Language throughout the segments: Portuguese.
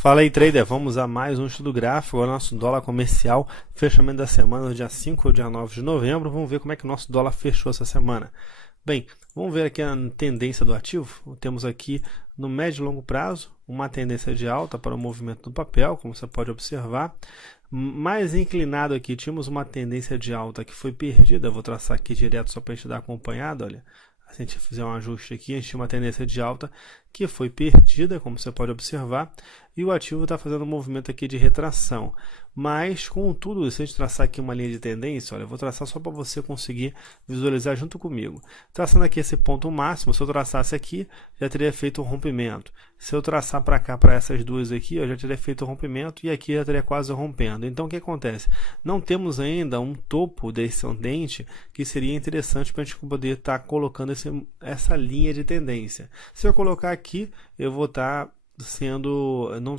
Fala aí, trader, vamos a mais um estudo gráfico. O nosso dólar comercial, fechamento da semana, no dia 5 ou dia 9 de novembro. Vamos ver como é que o nosso dólar fechou essa semana. Bem, vamos ver aqui a tendência do ativo. Temos aqui no médio e longo prazo uma tendência de alta para o movimento do papel, como você pode observar. Mais inclinado aqui, tínhamos uma tendência de alta que foi perdida. Vou traçar aqui direto só para a gente dar acompanhado, olha. Se a gente fizer um ajuste aqui, a gente tinha uma tendência de alta que foi perdida, como você pode observar, e o ativo está fazendo um movimento aqui de retração. Mas, contudo, se a gente traçar aqui uma linha de tendência, olha, eu vou traçar só para você conseguir visualizar junto comigo. Traçando aqui esse ponto máximo, se eu traçasse aqui, já teria feito um rompimento. Se eu traçar para cá, para essas duas aqui, eu já teria feito um rompimento e aqui já teria quase rompendo. Então, o que acontece? Não temos ainda um topo descendente que seria interessante para a gente poder estar colocando essa linha de tendência. Se eu colocar aqui, eu vou estar não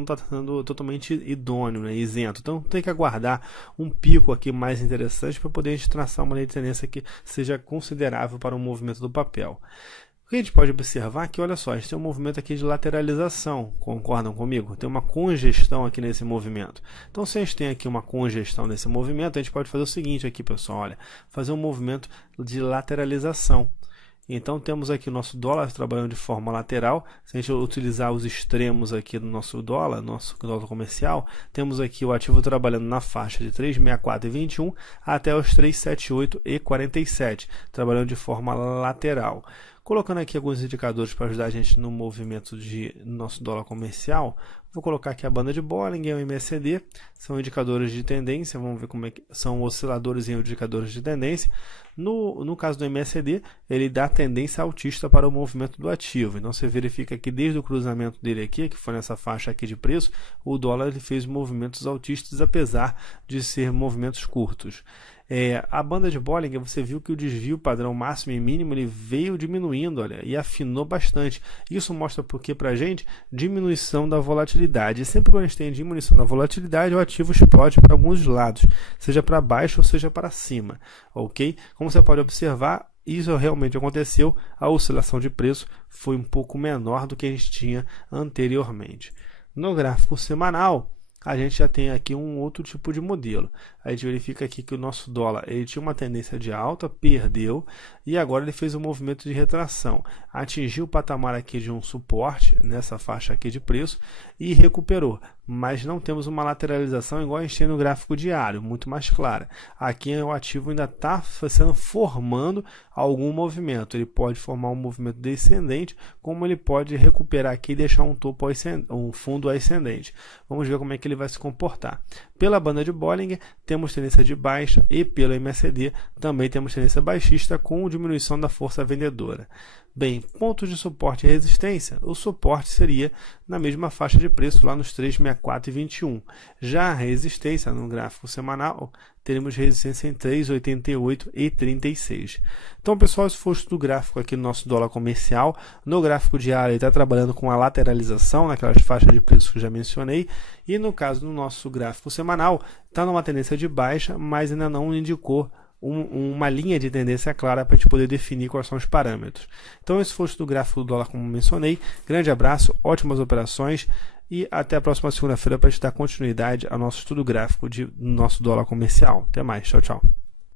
está sendo totalmente idôneo, né, isento. Então tem que aguardar um pico aqui mais interessante para poder a gente traçar uma linha de tendência que seja considerável para o movimento do papel. O que a gente pode observar que, olha só, a gente tem um movimento aqui de lateralização, concordam comigo? Tem uma congestão aqui nesse movimento. Então, se a gente tem aqui uma congestão nesse movimento, a gente pode fazer o seguinte aqui, pessoal, olha, fazer um movimento de lateralização. Então temos aqui o nosso dólar trabalhando de forma lateral. Se a gente utilizar os extremos aqui do nosso dólar comercial, temos aqui o ativo trabalhando na faixa de 3,64,21 até os 3,78,47, trabalhando de forma lateral. Colocando aqui alguns indicadores para ajudar a gente no movimento de nosso dólar comercial, vou colocar aqui a banda de Bollinger e o MACD, são indicadores de tendência, vamos ver como é que são osciladores em indicadores de tendência. No caso do MACD, ele dá tendência altista para o movimento do ativo. Então você verifica que desde o cruzamento dele aqui, que foi nessa faixa aqui de preço, o dólar ele fez movimentos altistas, apesar de ser movimentos curtos. A banda de Bollinger, você viu que o desvio padrão máximo e mínimo ele veio diminuindo, olha, e afinou bastante. Isso mostra porque para a gente diminuição da volatilidade. E sempre quando a gente tem diminuição da volatilidade, o ativo explode para alguns lados, seja para baixo ou seja para cima, ok? Como você pode observar, isso realmente aconteceu, a oscilação de preço foi um pouco menor do que a gente tinha anteriormente. No gráfico semanal, a gente já tem aqui um outro tipo de modelo. A gente verifica aqui que o nosso dólar ele tinha uma tendência de alta, perdeu, e agora ele fez um movimento de retração. Atingiu o patamar aqui de um suporte, nessa faixa aqui de preço, e recuperou. Mas não temos uma lateralização igual a gente tem no gráfico diário, muito mais clara. Aqui o ativo ainda está formando algum movimento. Ele pode formar um movimento descendente, como ele pode recuperar aqui e deixar um topo um fundo ascendente. Vamos ver como é que ele vai se comportar. Pela banda de Bollinger, temos tendência de baixa e pelo MACD também temos tendência baixista com diminuição da força vendedora. Bem, pontos de suporte e resistência, o suporte seria na mesma faixa de preço lá nos 3,64,21. Já a resistência no gráfico semanal, teremos resistência em 3,88,36. Então, pessoal, esse foi o estudo gráfico aqui no nosso dólar comercial. No gráfico diário, ele está trabalhando com a lateralização naquelas faixas de preço que eu já mencionei. E no caso do nosso gráfico semanal, está numa tendência de baixa, mas ainda não indicou uma linha de tendência clara para a gente poder definir quais são os parâmetros. Então esse foi o estudo gráfico do dólar como mencionei. Grande abraço, ótimas operações e até a próxima segunda-feira para a gente dar continuidade ao nosso estudo gráfico do nosso dólar comercial. Até mais, tchau, tchau.